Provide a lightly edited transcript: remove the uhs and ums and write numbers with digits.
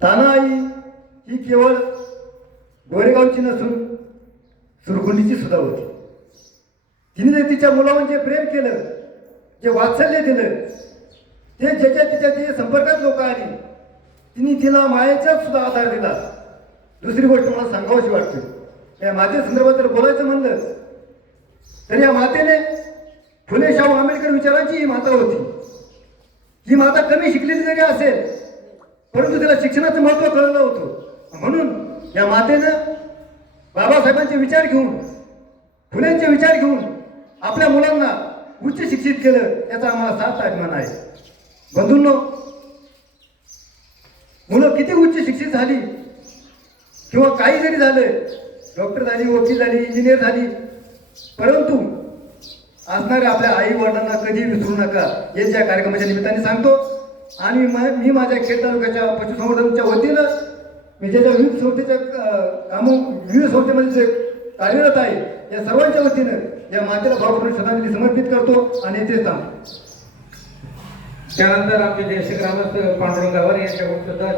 तानाई ही केवळ गोरेगावची नसून सुरखुंडीची सुद्धा होती. तिने जे तिच्या मुलावर जे प्रेम केलं, जे वात्सल्य दिलं, ते ज्याच्या तिच्या जे संपर्कात लोक आली, तिने तिला मायेचाच सुद्धा आधार दिला. दुसरी गोष्ट मला सांगावीशी वाटते, या माते संदर्भात जर बोलायचं म्हणलं तर या मातेने फुले शाहू आंबेडकर विचारांची ही माता होती. ही माता कमी शिकलेली जरी असेल परंतु तिला शिक्षणाचं महत्त्व कळलं होतं. म्हणून या मातेनं बाबासाहेबांचे विचार घेऊन, फुलेंचे विचार घेऊन आपल्या मुलांना उच्च शिक्षित केलं, याचा आम्हाला सार्थ अभिमान आहे. बंधूंनो, मुलं किती उच्च शिक्षित झाली किंवा काही जरी झालं, डॉक्टर झाली, वकील झाली, इंजिनियर झाली, परंतु असणाऱ्या आपल्या आई वडिलांना कधी विसरू नका, हे ज्या कार्यक्रमाच्या निमित्ताने सांगतो. आणि मी माझ्या खेड तालुक्याच्या पशुसंवर्धनच्या वतीनं मी ज्याच्या विविध संस्थेच्या विविध संस्थेमध्ये जे कार्यरत आहे, या सर्वांच्या वतीनं या मातेला भावपूर्ण श्रद्धांजली समर्पित करतो आणि येथेच थांबतो. त्यानंतर आमचे ज्येष्ठ ग्रामस्थ पांडुरंग गावर यांच्याकडून सुद्धा